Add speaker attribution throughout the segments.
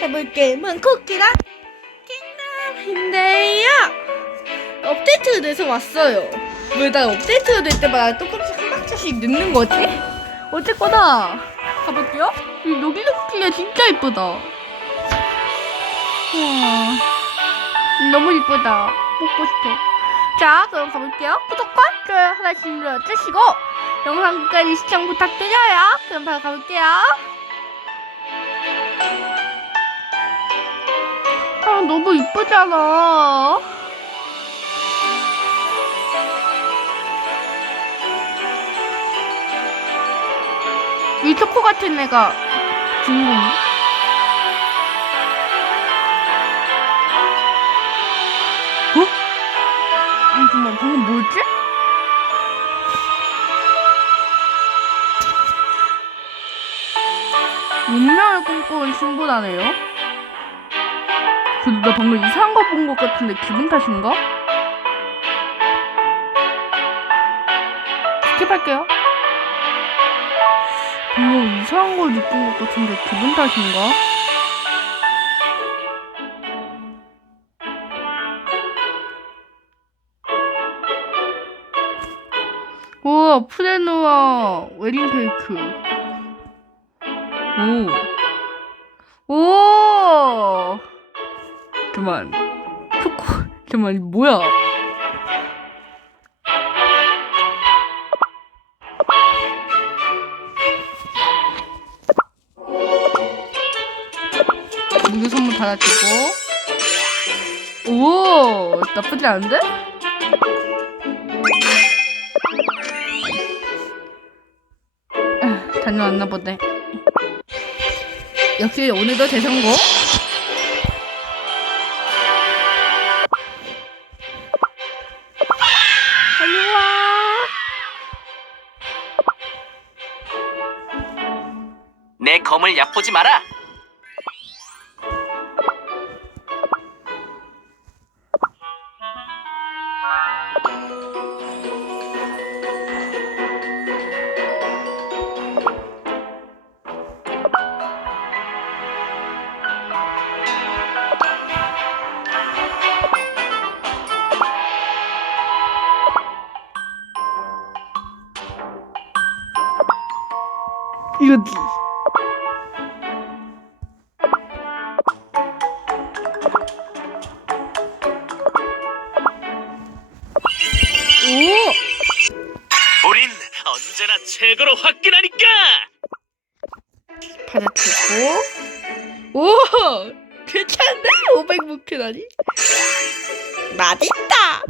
Speaker 1: 해볼 게임은 쿠키랑 킹덤인데요. 업데이트가 돼서 왔어요. 왜나 업데이트가 될 때마다 조금씩 한 박자씩 늦는 거지? 어쨌거나 가볼게요. 이 여기도 쿠키가 진짜 이쁘다. 우와, 너무 이쁘다. 먹고 싶어. 자, 그럼 가볼게요. 구독과 좋아요 하나씩 눌러주시고 영상 끝까지 시청 부탁드려요. 그럼 바로 가볼게요. 아, 너무 이쁘잖아. 이 초코 같은 애가 주인공. 어? 잠깐만, 방금 뭐였지? 운명을 꿈꾸는 친구라네요. 근데 나 방금 이상한 거 본 것 같은데 기분 탓인가? 스킵할게요. 방금 이상한 걸 느낀 것 같은데 기분 탓인가? 우와 프레누와 웨딩 케이크 오 오! 초코. 잠만, 이거 뭐야? 무료 선물 받아주고. 오! 나쁘지 않은데? 아, 다녀왔나 보네. 역시 오늘도 재성공.
Speaker 2: 내 검을 얕보지 마라.
Speaker 1: 이거 500무큐라니? 맛있다!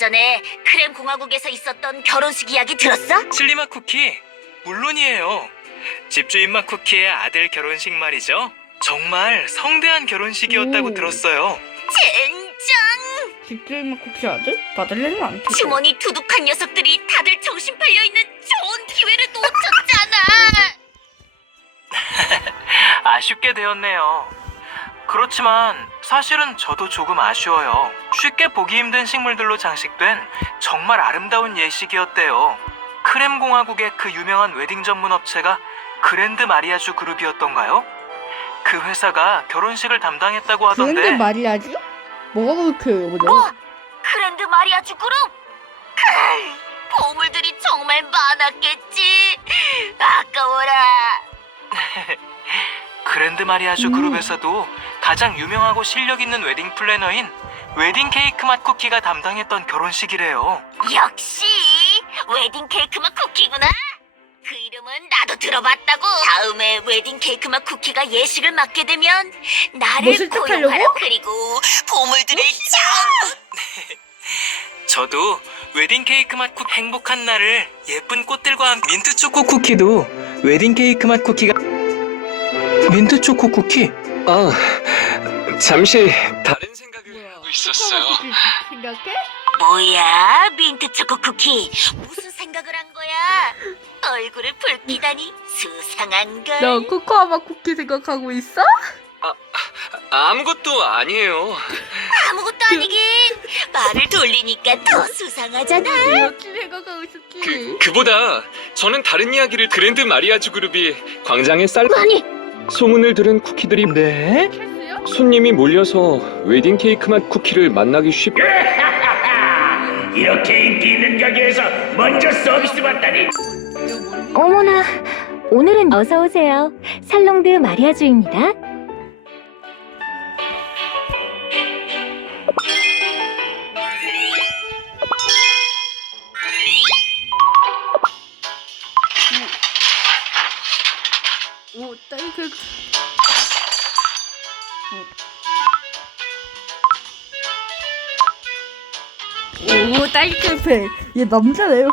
Speaker 3: 전에 크렘 공화국에서 있었던 결혼식 이야기 들었어?
Speaker 2: 슬리맛 쿠키 물론이에요. 집주인 맛 쿠키의 아들 결혼식 말이죠. 정말 성대한 결혼식이었다고
Speaker 1: 오.
Speaker 2: 들었어요.
Speaker 3: 젠장!
Speaker 1: 집주인만 쿠키 아들? 받을래는 않겠지.
Speaker 3: 주머니 두둑한 녀석들이 다들 정신 팔려 있는 좋은 기회를 놓쳤잖아.
Speaker 2: 아쉽게 되었네요. 그렇지만 사실은 저도 조금 아쉬워요. 쉽게 보기 힘든 식물들로 장식된 정말 아름다운 예식이었대요. 크렘 공화국의 그 유명한 웨딩 전문 업체가 그랜드 마리아주 그룹이었던가요? 그 회사가 결혼식을 담당했다고 하던데
Speaker 1: 그런데 말이야지? 뭐가 그렇게? 뭐?
Speaker 3: 그랜드 마리아 주 그룹? 크이, 보물들이 정말 많았겠지. 아까워라.
Speaker 2: 그랜드 마리아주
Speaker 1: 음.
Speaker 2: 그룹에서도 가장 유명하고 실력 있는 웨딩 플래너인 웨딩 케이크 맛 쿠키가 담당했던 결혼식이래요.
Speaker 3: 역시 웨딩 케이크 맛 쿠키구나. 그 이름은 나도 들어봤다고. 다음에 웨딩 케이크 맛 쿠키가 예식을 맡게 되면
Speaker 1: 뭐
Speaker 3: 나를 고용하라.
Speaker 1: 하려고?
Speaker 3: 그리고 보물들을 참
Speaker 2: 저도 웨딩 케이크 맛 쿠키 행복한 날을 예쁜 꽃들과 함께 민트 초코 쿠키도 웨딩 케이크 맛 쿠키가 민트 초코 쿠키?
Speaker 4: 아, 잠시 다른 생각을
Speaker 1: 뭐야?
Speaker 4: 하고 있었어요.
Speaker 1: 생각해?
Speaker 3: 뭐야, 민트 초코 쿠키. 무슨 생각을 한 거야? 얼굴을 붉히다니 수상한 걸.
Speaker 1: 너 코코아마 쿠키 생각하고 있어?
Speaker 4: 아무것도 아니에요.
Speaker 3: 아무것도 아니긴. 말을 돌리니까 더 수상하잖아.
Speaker 1: 생각하고 있었지.
Speaker 4: 그 그보다 저는 다른 이야기를 그랜드 마리아주 그룹이 광장에 쌀
Speaker 3: 아니,
Speaker 4: 소문을 들은 쿠키들이
Speaker 2: 네?
Speaker 4: 손님이 몰려서 웨딩 케이크 맛 쿠키를 만나기 쉽.
Speaker 5: 이렇게 인기 있는 가게에서 먼저 서비스 받다니
Speaker 6: 어머나, 오늘은 어서 오세요. 살롱드 마리아주입니다.
Speaker 1: 오, 딸기 팩. 얘 남자네요.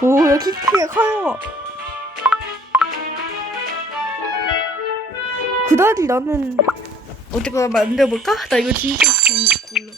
Speaker 1: 오, 여기 크게 커요. 그다지 나는 어쨌거나 만들어볼까? 나 이거 진짜 골라.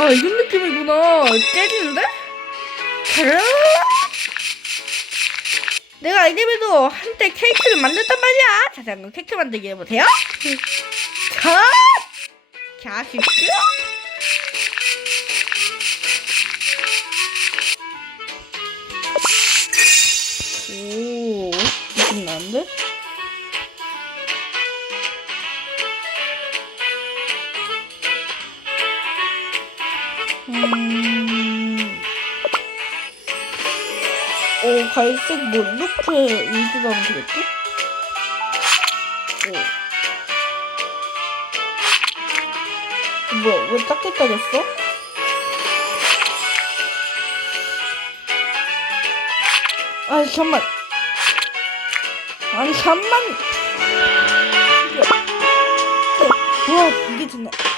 Speaker 1: 아 이런 느낌이구나. 때리는데? 가라. 내가 이름에도 한때 케이크를 만들었단 말이야. 자, 잠깐 케이크 만들기 해보세요. 자, 자, 쉽죠? 오, 느낌 나는데? 갈색 뭐 이렇게 위주로 하면 되겠지? 오. 뭐야, 왜 작게 따졌어? 아니, 잠만. 아니, 잠만. 이게, 우와, 이게 진짜.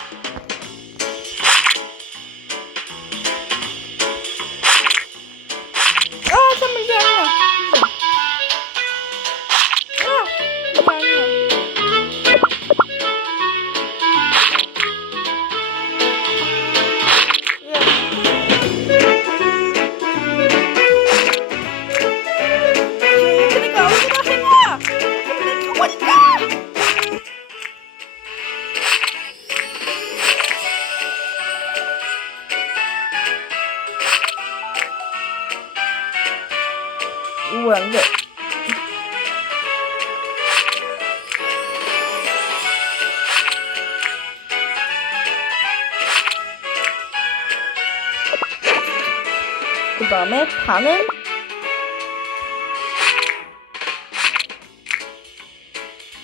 Speaker 1: 다음에 반은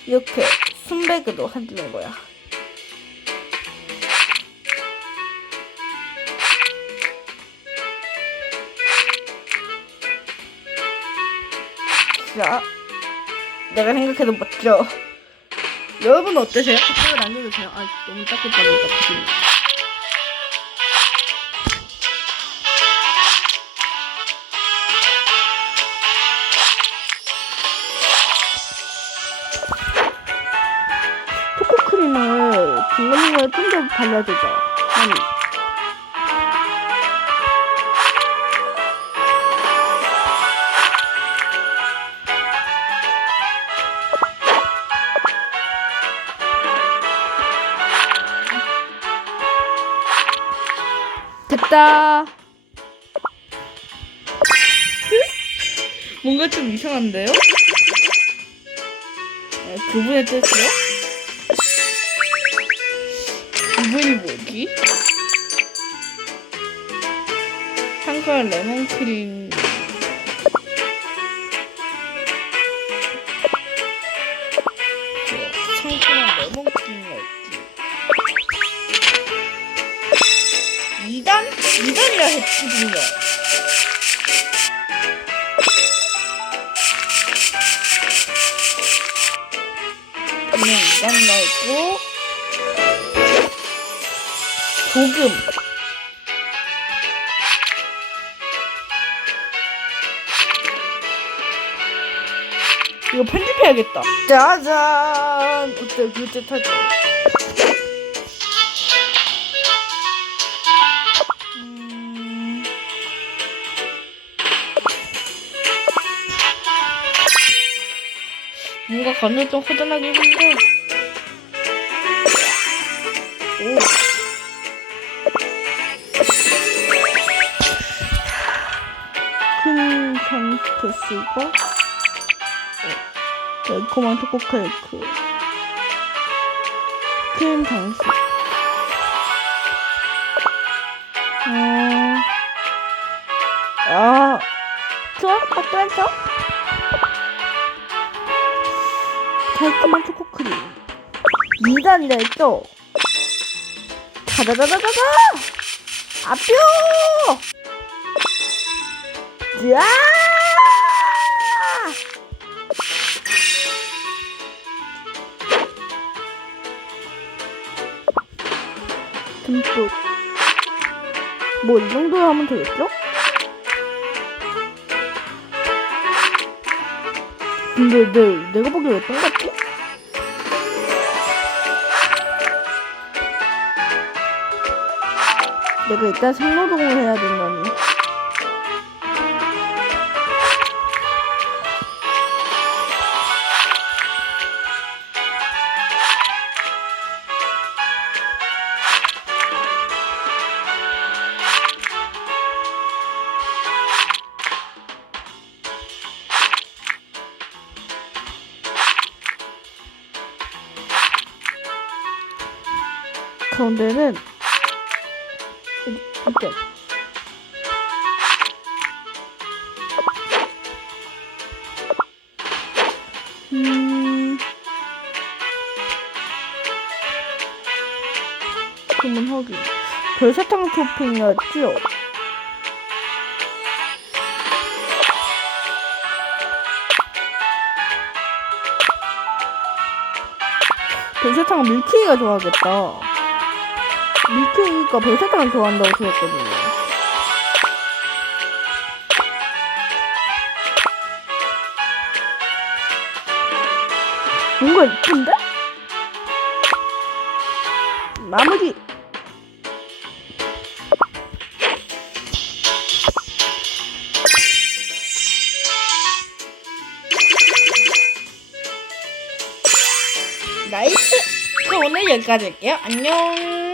Speaker 1: 이렇게 순백으로 해주는 거야. 자, 내가 생각해도 멋져. 여러분 어떠세요? 댓글 남겨주세요. 아, 너무 빠졌다. 발라주자. 아니. 됐다. 뭔가 좀 이상한데요? 아, 그분의 뜻이요? 그분이 뭐지? 상쾌한 레몬크림 저 상쾌한 레몬크림이었지 2단? 2단이라 했거든요 그냥 2단 넣고 조금. 이거 편집해야겠다. 짜잔! 어때 그럴듯하죠 음... 뭔가 간을 좀 허전하긴 한데 오 큰 상스터스가 어, 달콤한 초코 케이크. 큰 당수 어... 아 좋아? 어떠했어? 달콤한 초코크림. 2단이라 했죠? 다다다다다다! 아뼈 야! 듬뿍. 뭐, 이 정도 하면 되겠죠? 근데 내, 내가 보기에 왜 똑같지? 내가 일단 생노동을 해야 된다니. 가운데는 이렇게. 음. 확인 별사탕 토핑이었죠? 별사탕은 밀키가 좋아하겠다 밀키가 별사탕을 좋아한다고 들었거든요. 뭔가 이쁜데? 마무리! 나이스! 그럼 오늘 여기까지 할게요. 안녕!